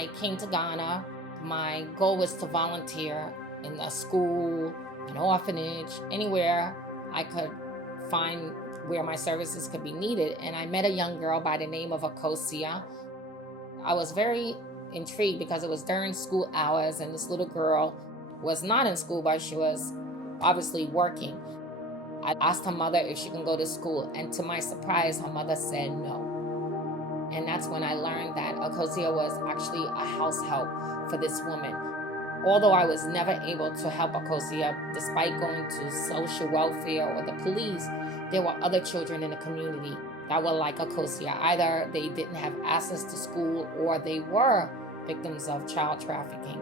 I came to Ghana. My goal was to volunteer in a school, an orphanage, anywhere I could find where my services could be needed. And I met a young girl by the name of Akosia. I was very intrigued because it was during school hours, and this little girl was not in school, but she was obviously working. I asked her mother if she can go to school, and to my surprise, her mother said no. And that's when I learned that Akosia was actually a house help for this woman. Although I was never able to help Akosia, despite going to social welfare or the police, there were other children in the community that were like Akosia. Either they didn't have access to school or they were victims of child trafficking.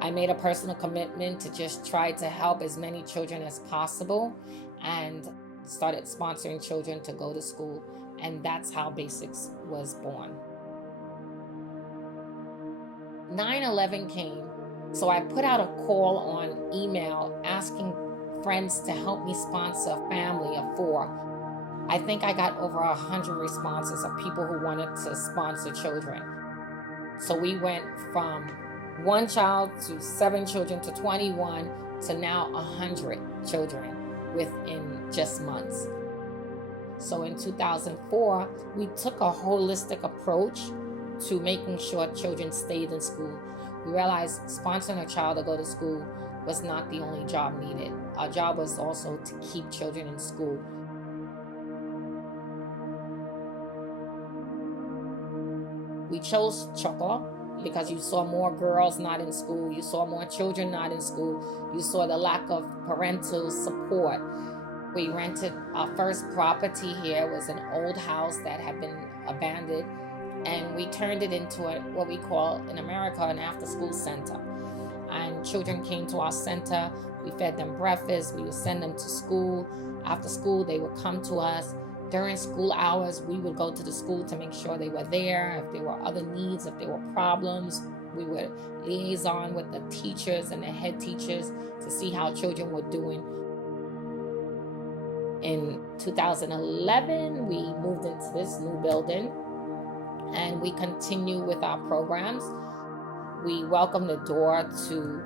I made a personal commitment to just try to help as many children as possible and started sponsoring children to go to school. And that's how Basics was born. 9/11 came, so I put out a call on email asking friends to help me sponsor a family of 4. I think I got over 100 responses of people who wanted to sponsor children. So we went from 1 child to 7 children to 21 to now 100 children within just months. So in 2004, we took a holistic approach to making sure children stayed in school. We realized sponsoring a child to go to school was not the only job needed. Our job was also to keep children in school. We chose Choco because you saw more girls not in school, you saw more children not in school, you saw the lack of parental support. We rented our first property here. It was an old house that had been abandoned, and we turned it into what we call in America an after-school center. And children came to our center. We fed them breakfast. We would send them to school. After school, they would come to us. During school hours, we would go to the school to make sure they were there. If there were other needs, if there were problems, we would liaison with the teachers and the head teachers to see how children were doing. In 2011, we moved into this new building and we continue with our programs. We welcome the door to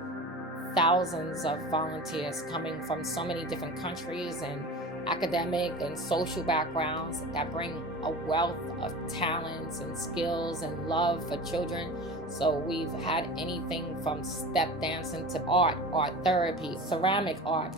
thousands of volunteers coming from so many different countries and academic and social backgrounds that bring a wealth of talents and skills and love for children. So we've had anything from step dancing to art therapy, ceramic art.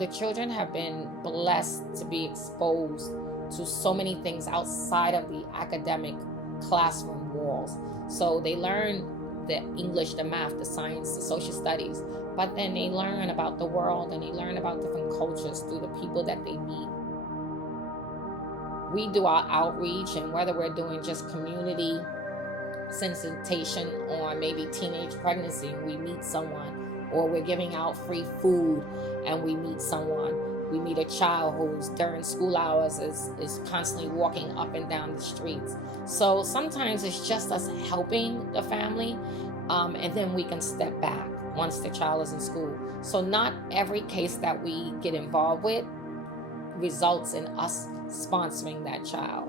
The children have been blessed to be exposed to so many things outside of the academic classroom walls. So they learn the English, the math, the science, the social studies, but then they learn about the world and they learn about different cultures through the people that they meet. We do our outreach, and whether we're doing just community sensitization on maybe teenage pregnancy, we meet someone, or we're giving out free food and we meet someone. We meet a child who's during school hours is constantly walking up and down the streets. So sometimes it's just us helping the family, and then we can step back once the child is in school. So not every case that we get involved with results in us sponsoring that child.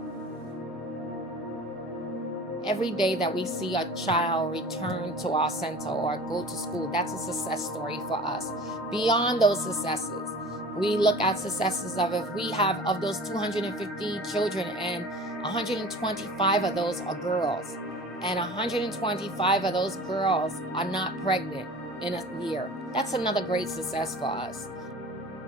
Every day that we see a child return to our center or go to school, that's a success story for us. Beyond those successes, we look at successes of if we have of those 250 children and 125 of those are girls, and 125 of those girls are not pregnant in a year. That's another great success for us.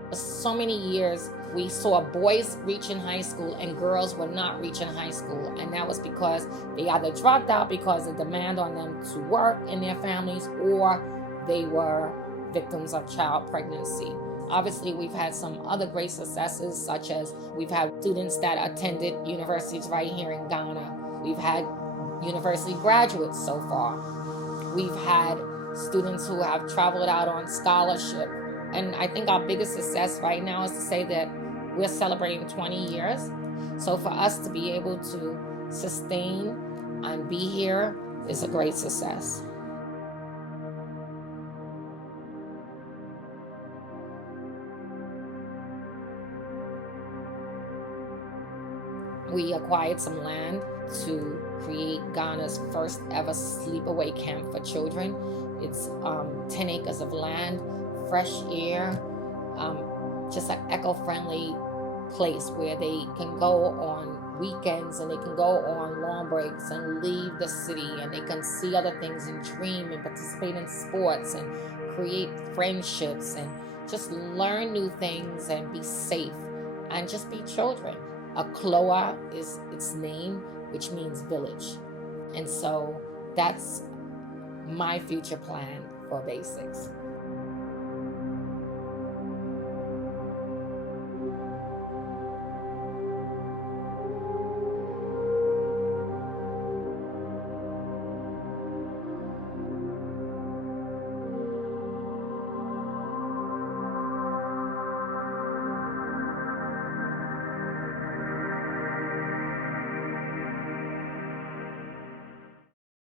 For so many years, we saw boys reaching high school and girls were not reaching high school. And that was because they either dropped out because of demand on them to work in their families, or they were victims of child pregnancy. Obviously, we've had some other great successes, such as we've had students that attended universities right here in Ghana. We've had university graduates so far. We've had students who have traveled out on scholarship. And I think our biggest success right now is to say that we're celebrating 20 years. So for us to be able to sustain and be here is a great success. We acquired some land to create Ghana's first ever sleepaway camp for children. It's 10 acres of land, fresh air, just an eco-friendly place where they can go on weekends and they can go on long breaks and leave the city, and they can see other things and dream and participate in sports and create friendships and just learn new things and be safe and just be children. Akloa is its name, which means village. And so that's my future plan for Basics.